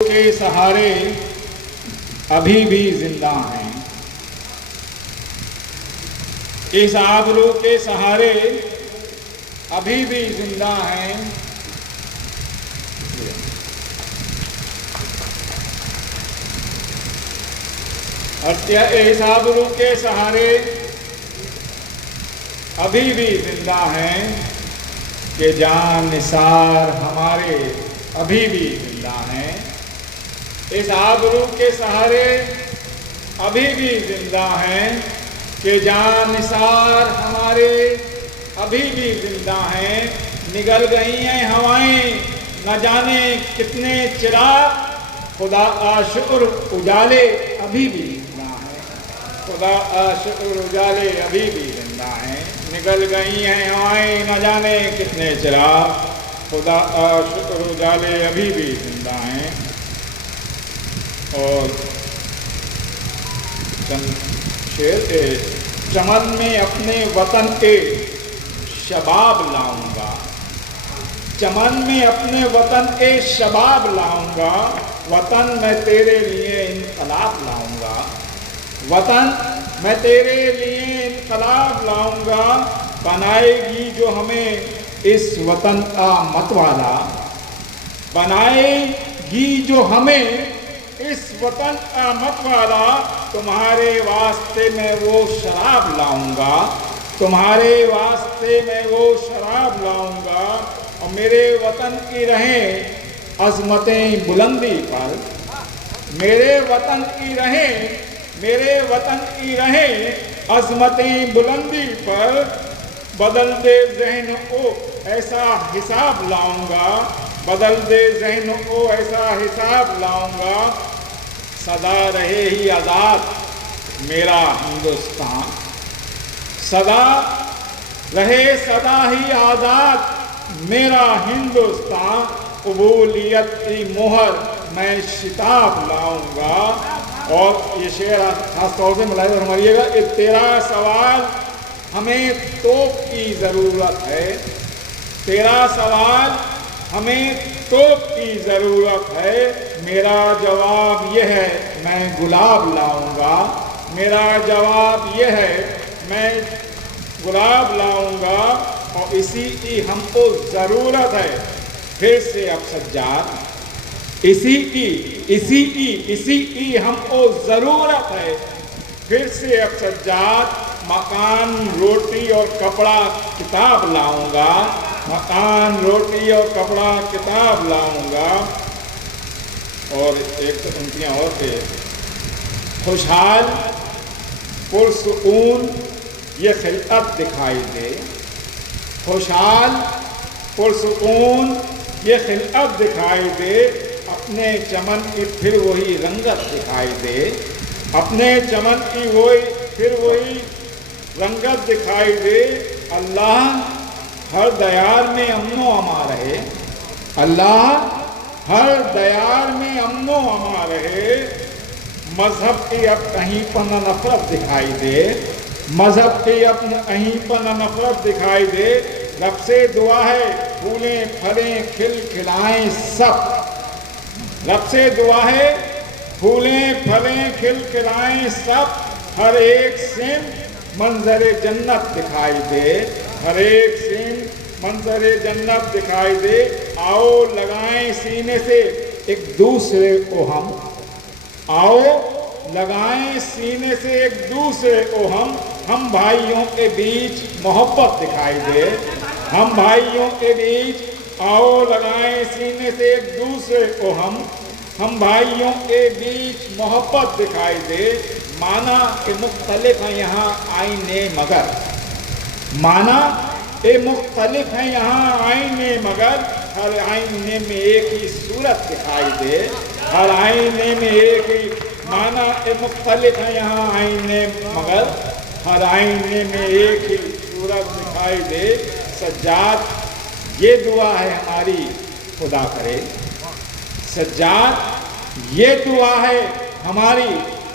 کے سہارے ابھی بھی زندہ ہیں، اس آبرو کے سہارے ابھی بھی زندہ ہیں، اور اس آبرو کے سہارے ابھی بھی زندہ ہیں کہ جان نثار ہمارے ابھی بھی زندہ ہیں، اس آبرو کے سہارے ابھی بھی زندہ ہیں کہ جان نثار ہمارے ابھی بھی زندہ ہیں۔ نگل گئی ہیں ہوائیں نہ جانے کتنے چراغ، خدا آشعر اجالے ابھی بھی زندہ ہیں، خدا آشعر اجالے ابھی بھی زندہ ہیں۔ نگل گئی ہیں ہوائیں نہ جانے کتنے چراغ، خدا آشعر اجالے ابھی بھی زندہ ہیں۔ اور شعر چمن میں اپنے وطن کے شباب لاؤں گا، چمن میں اپنے وطن کے شباب لاؤں گا، وطن میں تیرے لیے انقلاب لاؤں گا، وطن میں تیرے لیے انقلاب لاؤں گا، بنائے گی جو ہمیں اس وطن کا متوالا، بنائے گی جو ہمیں اس وطن کا متوالا، تمہارے واسطے میں وہ شراب لاؤں گا، تمہارے واسطے میں وہ شراب لاؤں گا، اور میرے وطن کی رہیں عظمتیں بلندی پر، میرے وطن کی رہیں، میرے وطن کی رہیں عظمتیں بلندی پر، بدل دے ذہن کو ایسا حساب لاؤں گا، بدل دے ذہن کو ایسا حساب لاؤں گا، سدا رہے ہی آزاد میرا ہندوستان، سدا رہے سدا ہی آزاد میرا ہندوستان، قبولیت کی مہر میں شتاب لاؤں گا۔ اور یہ شعر خاص طور سے ملاحظہ فرمائیے گا کہ تیرا سوال ہمیں توپ کی ضرورت ہے، تیرا سوال ہمیں توپ کی ضرورت ہے، میرا جواب یہ ہے میں گلاب لاؤں گا، میرا جواب یہ ہے میں گلاب لاؤں گا، اور اسی کی ہم کو ضرورت ہے۔ پھر سے اب سجاد اسی کی ہم کو ضرورت ہے، پھر سے اب سجاد مکان روٹی اور کپڑا کتاب لاؤں گا، مکان روٹی اور کپڑا کتاب لاؤں گا۔ اور ایک پنکتیاں اور تھے، خوشحال پرسکون یہ خلقت دکھائی دے، خوشحال پرسکون یہ خلقت دکھائی دے، اپنے چمن کی پھر وہی رنگت دکھائی دے، اپنے چمن کی پھر وہی رنگت دکھائی دے، اللہ ہر دیار میں امن و امان رہے، اللہ ہر دیار میں امن و امان رہے، مذہب کی اب کہیں پر نہ نفرت دکھائی دے، مذہب کی اب کہیں پر نہ نفرت دکھائی دے، رب سے دعا ہے پھولیں پھلیں کھل کھلائیں سب، رب سے دعا ہے پھولیں پھلیں کھل کھلائیں سب، ہر ایک سمت منظر جنت دکھائی دے، ہر ایک سمت منظر جنت دکھائی دے، آؤ لگائیں سینے سے ایک دوسرے کو ہم، آؤ لگائیں سینے سے ایک دوسرے کو ہم بھائیوں کے بیچ محبت دکھائی دے، ہم بھائیوں کے بیچ آؤ لگائیں سینے سے ایک دوسرے کو ہم بھائیوں کے بیچ محبت دکھائی دے، معنی کہ مختلف ہیں یہاں آئینے مگر، معنی کہ مختلف ہیں یہاں آئینے مگر، ہر آئینے میں ایک ہی صورت دکھائی دے، ہر آئینے میں ایک ہی معنی کہ مختلف ہیں یہاں آئینے مگر، ہر آئینے میں ایک ہی صورت دکھائی دے۔ سجاد یہ دعا ہے ہماری خدا کرے، سجاد یہ دعا ہے ہماری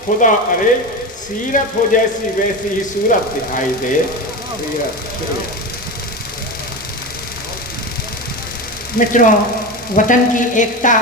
خدا کرے، سیرت ہو جیسی ویسی ہی صورت دکھائی دے۔ متروں، وطن کی ایکتا